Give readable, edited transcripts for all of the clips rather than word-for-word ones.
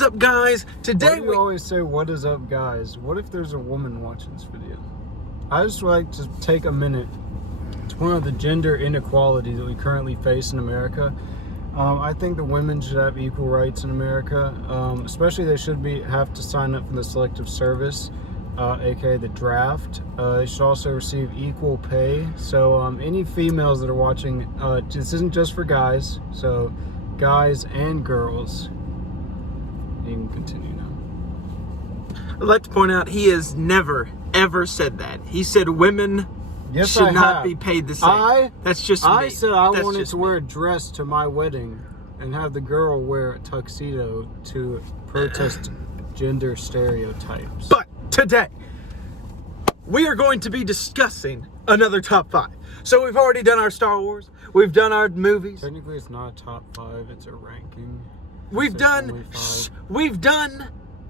is up, guys? Today Why do you always say, what is up, guys? What if there's a woman watching this video? I just like to take a minute to point out the gender inequality that we currently face in America. I think the women should have equal rights in America. Especially they should have to sign up for the selective service, aka the draft. They should also receive equal pay. So any females that are watching, this isn't just for guys. So guys and girls. You can continue now. I'd like to point out he has never, ever said that. He said women should not be paid the same. That's just me. I said I wanted to wear a dress to my wedding and have the girl wear a tuxedo to protest gender stereotypes. But today, we are going to be discussing another top 5. So we've already done our Star Wars. We've done our movies. Technically, it's not a top 5. It's a ranking. We've done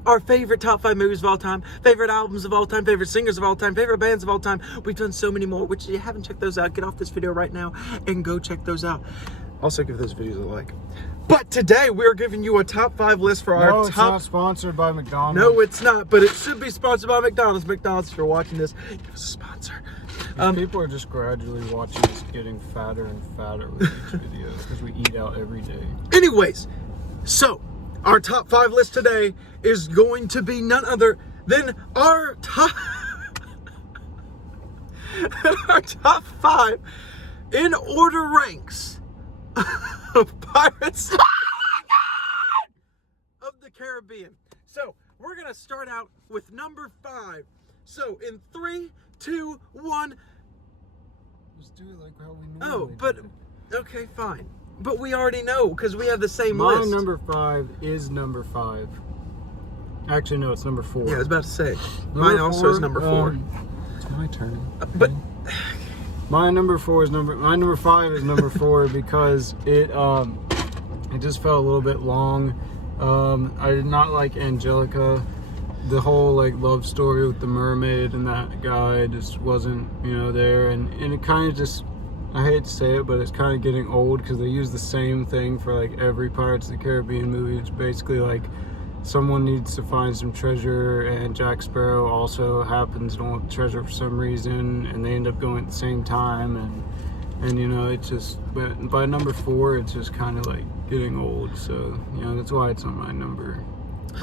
our favorite top 5 movies of all time, favorite albums of all time, favorite singers of all time, favorite bands of all time. We've done so many more, which if you haven't checked those out, get off this video right now and go check those out. Also give those videos a like. But today we're giving you a top 5 list for our top... No, it's not sponsored by McDonald's. No, it's not, but it should be sponsored by McDonald's. McDonald's, if you're watching this, give us a sponsor. People are just gradually watching us getting fatter and fatter with each video because we eat out every day. Anyways, so our top 5 list today is going to be none other than our top our top 5 in order ranks of Pirates of the Caribbean. So we're gonna start out with number 5. So in 3, 2, 1. Just do it like how we normally do. Okay, fine. But we already know because we have the same My list. number 5 is number 5. Actually, no, it's number 4. Yeah, I was about to say. Mine also is number 4. It's my turn. But my number 5 is number 4 because it just felt a little bit long. I did not like Angelica. The whole love story with the mermaid and that guy just wasn't there, and it kind of just, I hate to say it, but it's kind of getting old because they use the same thing for every Pirates of the Caribbean movie. It's basically someone needs to find some treasure and Jack Sparrow also happens to want the treasure for some reason, and they end up going at the same time, and it just, but by number 4 it's just kind of getting old, so that's why it's on my number 5.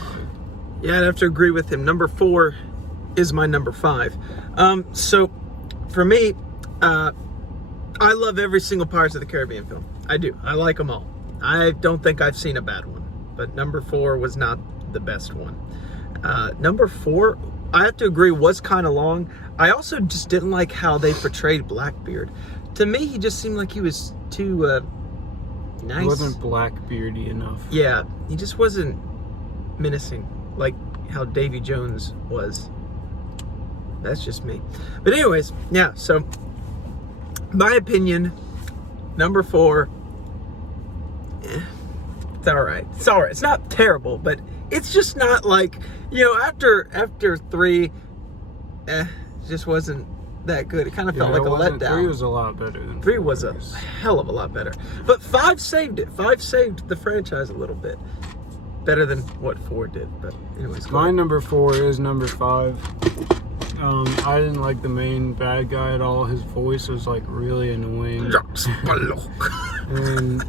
yeah, I'd have to agree with him. Number 4 is my number 5. So for me, I love every single Pirates of the Caribbean film. I do. I like them all. I don't think I've seen a bad one. But number 4 was not the best one. Number 4, I have to agree, was kind of long. I also just didn't like how they portrayed Blackbeard. To me, he just seemed like he was too nice. He wasn't Blackbeardy enough. Yeah, he just wasn't menacing like how Davy Jones was. That's just me. But anyways, yeah, so my opinion, number 4, it's all right. It's all right. It's not terrible, but it's just not after 3, it just wasn't that good. It kind of felt like a letdown. 3 was a lot better than 3 was a hell of a lot better. But 5 saved it. 5 saved the franchise a little bit. Better than what 4 did. But anyways, my number 4 is number 5. I didn't like the main bad guy at all. His voice was really annoying. And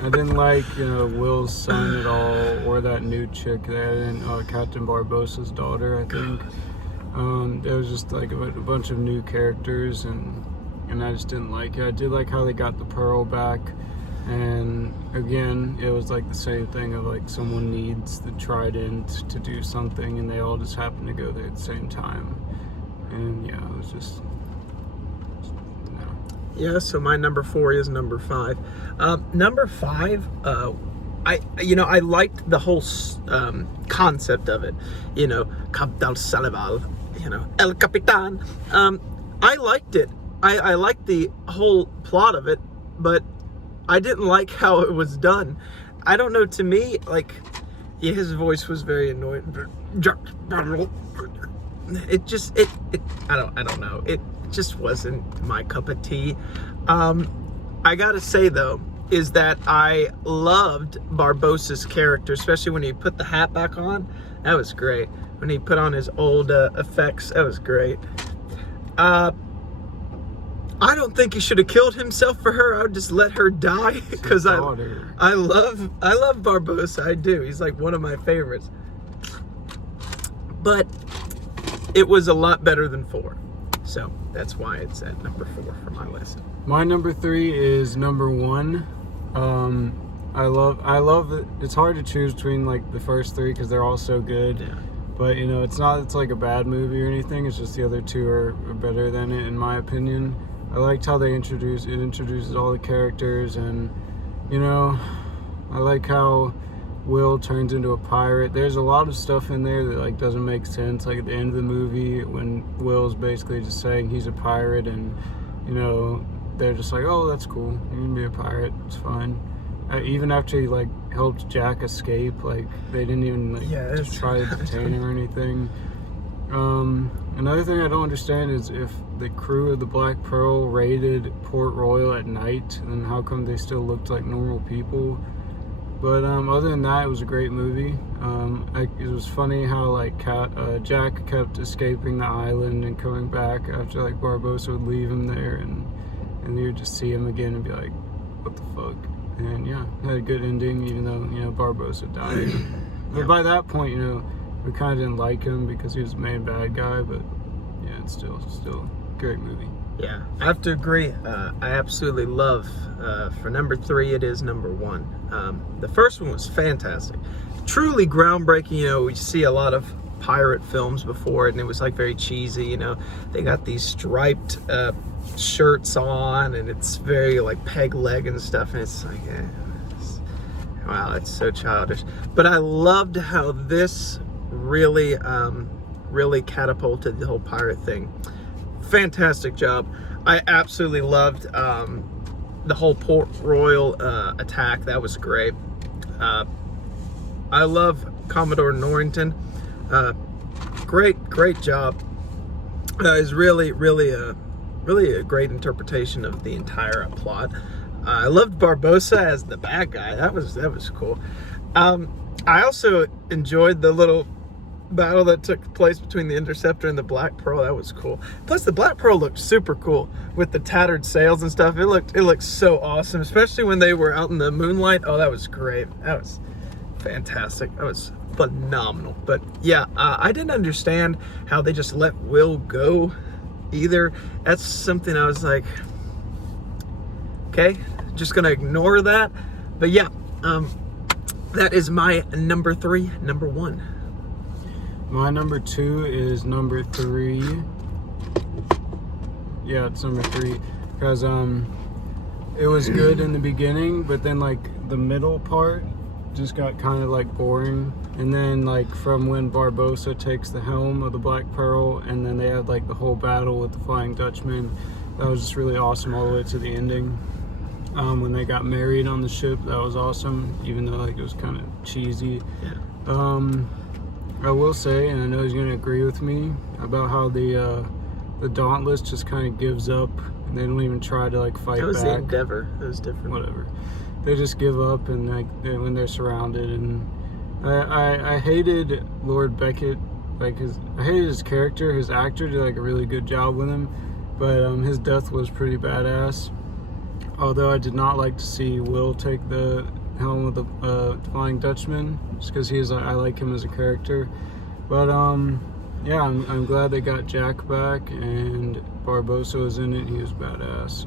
I didn't like Will's son at all, or that new chick that Captain Barbossa's daughter, I think. There was just a bunch of new characters, and I just didn't like it. I did like how they got the pearl back, and again it was the same thing of someone needs the trident to do something, and they all just happen to go there at the same time, and yeah, it was just no. Yeah, so my number 4 is number 5. Number 5, I liked the whole concept of it. Captain Salival, El Capitan. I liked it. I liked the whole plot of it, but I didn't like how it was done. I don't know, to me, his voice was very annoying. It just, I don't know. It just wasn't my cup of tea. I gotta say though, is that I loved Barbossa's character, especially when he put the hat back on. That was great. When he put on his old effects, that was great. I don't think he should have killed himself for her. I would just let her die because I love Barbossa. I do. He's like one of my favorites. But it was a lot better than 4. So that's why it's at number 4 for my list. My number 3 is number 1. I love it. It's hard to choose between like the first 3 because they're all so good. Yeah. But you know, it's like a bad movie or anything. It's just the other 2 are better than it, in my opinion. I liked how they introduces all the characters, and you know, I like how Will turns into a pirate. There's a lot of stuff in there that like doesn't make sense. Like at the end of the movie, when Will's basically just saying he's a pirate, and you know, they're just like, oh, that's cool. You can be a pirate. It's fine. Even after he like helped Jack escape, like they didn't even like just try to detain him or anything. Another thing I don't understand is if the crew of the Black Pearl raided Port Royal at night, then how come they still looked like normal people? But other than that, it was a great movie. It was funny how like Jack kept escaping the island and coming back after like Barbossa would leave him there, and you would just see him again and be like, what the fuck? And yeah, had a good ending, even though, you know, Barbossa died. But by that point, you know, we kind of didn't like him because he was the main bad guy. But yeah, it's still a great movie. Yeah, I have to agree. I absolutely love, for number 3, it is number 1. The first one was fantastic. Truly groundbreaking. You know, we see a lot of pirate films before it, and it was like very cheesy. You know, they got these striped shirts on, and it's very like peg leg and stuff, and it's like, wow, it's so childish. But I loved how this really catapulted the whole pirate thing. Fantastic job. I absolutely loved the whole Port Royal attack. That was great. I love Commodore Norrington. Great job. It's really a great interpretation of the entire plot. I loved Barbossa as the bad guy. That was cool. I also enjoyed the little battle that took place between the Interceptor and the Black Pearl. That was cool. Plus, the Black Pearl looked super cool with the tattered sails and stuff. It looked so awesome, especially when they were out in the moonlight. Oh, that was great. That was fantastic. That was phenomenal. But yeah, I didn't understand how they just let Will go either. That's something I was like, okay, just gonna ignore that. But yeah, that is my number 3. Number 1. My number 2 is number 3. Yeah, it's number 3 because it was good in the beginning, but then like the middle part just got kind of like boring. And then like from when Barbossa takes the helm of the Black Pearl, and then they had like the whole battle with the Flying Dutchman, that was just really awesome all the way to the ending. When they got married on the ship, that was awesome, even though like it was kind of cheesy. Yeah. I will say, and I know he's going to agree with me, about how the Dauntless just kind of gives up, and they don't even try to like fight back. That was the Endeavor. That was different. Whatever. They just give up, and like when they're surrounded. And I hated Lord Beckett. I hated his character. His actor did like a really good job with him, but his death was pretty badass. Although I did not like to see Will take the helm of the Flying Dutchman, just because I like him as a character. But yeah, I'm glad they got Jack back, and Barbossa was in it. He was badass.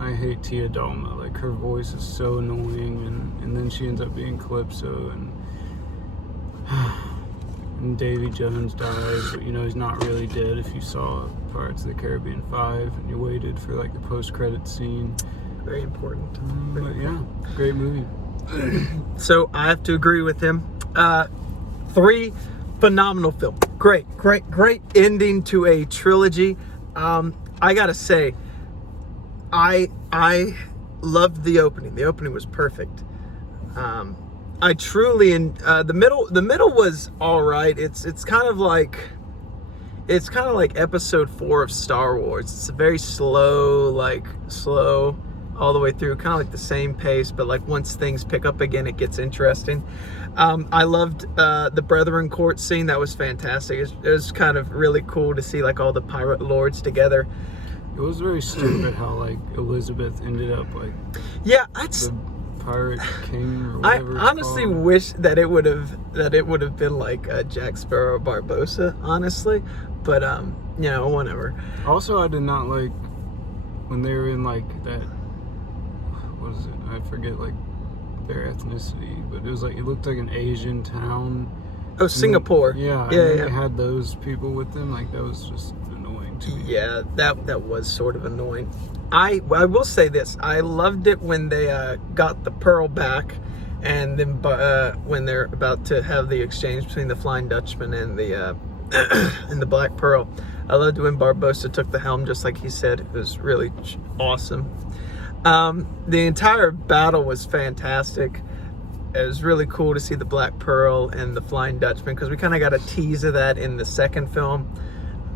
I hate Tia Dalma. Like, her voice is so annoying, and then she ends up being Calypso, and Davy Jones dies, but you know he's not really dead if you saw Pirates of the Caribbean 5 and you waited for like the post-credit scene. Very important. But yeah, great movie. So I have to agree with him. 3, phenomenal film. Great ending to a trilogy. I gotta say, I loved the opening. The opening was perfect. I truly, the middle was all right. It's kind of like, it's kind of like episode 4 of Star Wars. It's a very slow all the way through, kind of like the same pace, but like once things pick up again, it gets interesting. I loved the Brethren Court scene. That was fantastic. It was kind of really cool to see like all the pirate lords together. It was very stupid how like Elizabeth ended up like the pirate king or I whatever. honestly wish that it would have been like Jack Sparrow or Barbossa, honestly, but whatever. Also, I did not like when they were in like that. What is it? I forget like their ethnicity, but it was like it looked like an Asian town. Oh, Singapore. Yeah. They had those people with them. Like that was just annoying to me. Yeah, that was sort of annoying. I will say this: I loved it when they got the pearl back, and then when they're about to have the exchange between the Flying Dutchman and the and the Black Pearl. I loved when Barbossa took the helm, just like he said. It was really awesome. The entire battle was fantastic. It was really cool to see the Black Pearl and the Flying Dutchman, because we kind of got a tease of that in the second film.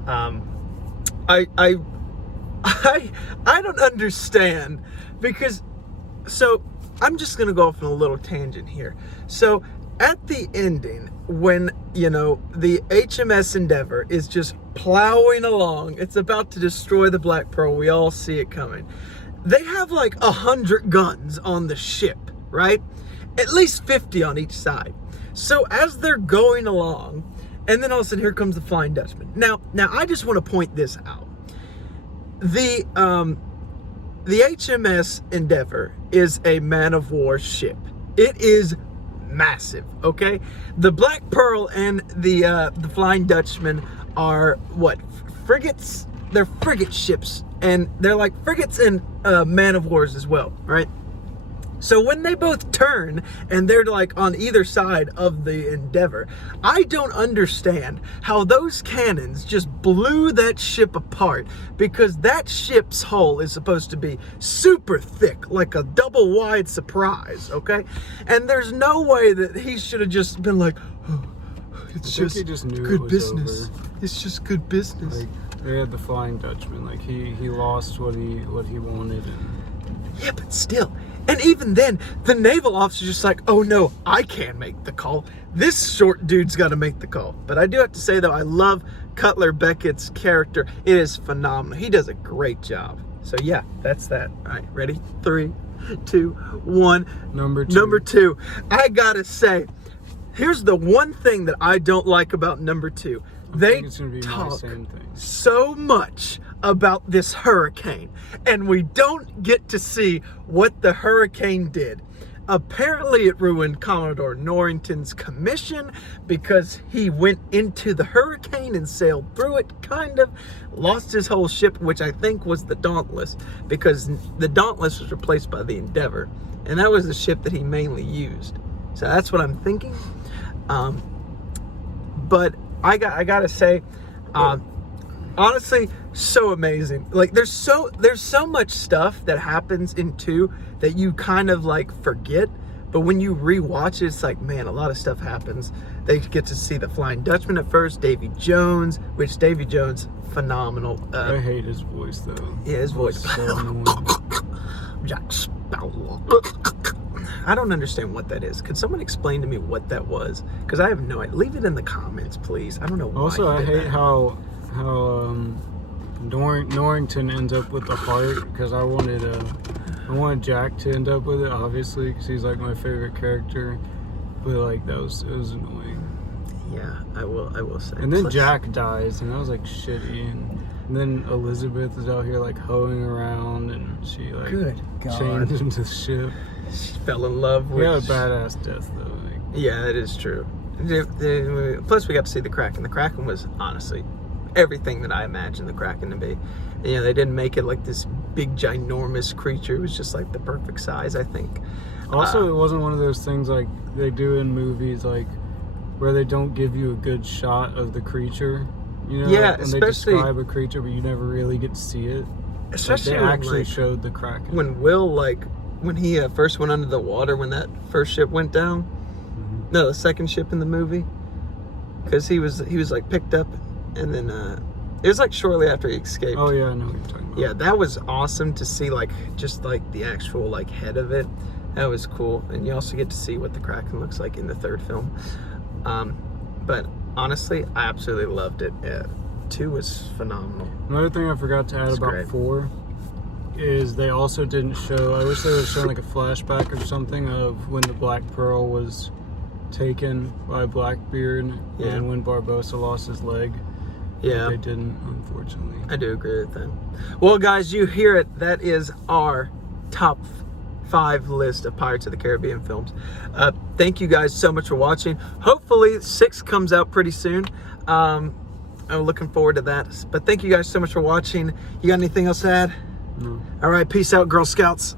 I don't understand, because so I'm just gonna go off on a little tangent here. So at the ending, when the HMS Endeavour is just plowing along, it's about to destroy the Black Pearl. We all see it coming. They have like 100 guns on the ship, right? At least 50 on each side. So as they're going along, and then all of a sudden here comes the Flying Dutchman. Now I just want to point this out. The HMS Endeavour is a man of war ship. It is massive, okay? The Black Pearl and the Flying Dutchman are what? Frigates? They're frigate ships, and they're like frigates and man of wars as well, right? So when they both turn and they're like on either side of the Endeavour, I don't understand how those cannons just blew that ship apart, because that ship's hull is supposed to be super thick, like a double wide surprise, okay? And there's no way that he should have just been like, oh, it's just good business. It's just good business. Like, they had the Flying Dutchman. Like he lost what he wanted, and yeah, but still. And even then, the naval officer's just like, oh no, I can't make the call. This short dude's got to make the call. But I do have to say, though, I love Cutler Beckett's character. It is phenomenal. He does a great job. So yeah, that's that. All right, ready? 3, 2, 1. Number two. I gotta say, here's the one thing that I don't like about number 2. They talk so much about this hurricane, and we don't get to see what the hurricane did. Apparently it ruined Commodore Norrington's commission, because he went into the hurricane and sailed through it, kind of lost his whole ship, which I think was the Dauntless, because the Dauntless was replaced by the Endeavour, and that was the ship that he mainly used. So that's what I'm thinking. But I gotta say, honestly, so amazing. Like there's so much stuff that happens in 2 that you kind of like forget, but when you rewatch it, it's like, man, a lot of stuff happens. They get to see the Flying Dutchman at first, Davy Jones, which Davy Jones, phenomenal. I hate his voice though. Yeah, his voice. So annoying. Jack Sparrow. I don't understand what that is. Could someone explain to me what that was? Because I have no idea. Leave it in the comments, please. I don't know why. Also, I hate how Norrington ends up with the heart, because I wanted Jack to end up with it, obviously, because he's like my favorite character. But like it was annoying. Yeah, I will say. And then Jack dies, and that was like shitty. And then Elizabeth is out here like hoeing around, and she like changed into the ship. She fell in love with. We had a badass death though. Like. Yeah, it is true. Plus, we got to see the Kraken. The Kraken was honestly everything that I imagined the Kraken to be. They didn't make it like this big, ginormous creature. It was just like the perfect size, I think. Also, it wasn't one of those things like they do in movies, like where they don't give you a good shot of the creature. Yeah, and especially they describe a creature, but you never really get to see it. Especially like, they actually showed the Kraken. When Will, when he first went under the water, when that first ship went down. No, the second ship in the movie, because he was like picked up and then it was like shortly after he escaped. Oh yeah, I know what you're talking about. Yeah, that was awesome to see, like, just like the actual like head of it. That was cool, and you also get to see what the Kraken looks like in the third film. But honestly, I absolutely loved it. 2 was phenomenal. Another thing I forgot to add It's about great. 4 is they also didn't show. I wish they would have shown like a flashback or something of when the Black Pearl was taken by Blackbeard Yeah. and when Barbossa lost his leg. Yeah, They didn't, unfortunately. I do agree with that. Well, guys, you hear it. That is our top 5 list of Pirates of the Caribbean films. Thank you guys so much for watching. Hopefully 6 comes out pretty soon. I'm looking forward to that. But thank you guys so much for watching. You got anything else to add? No. All right, peace out, Girl Scouts.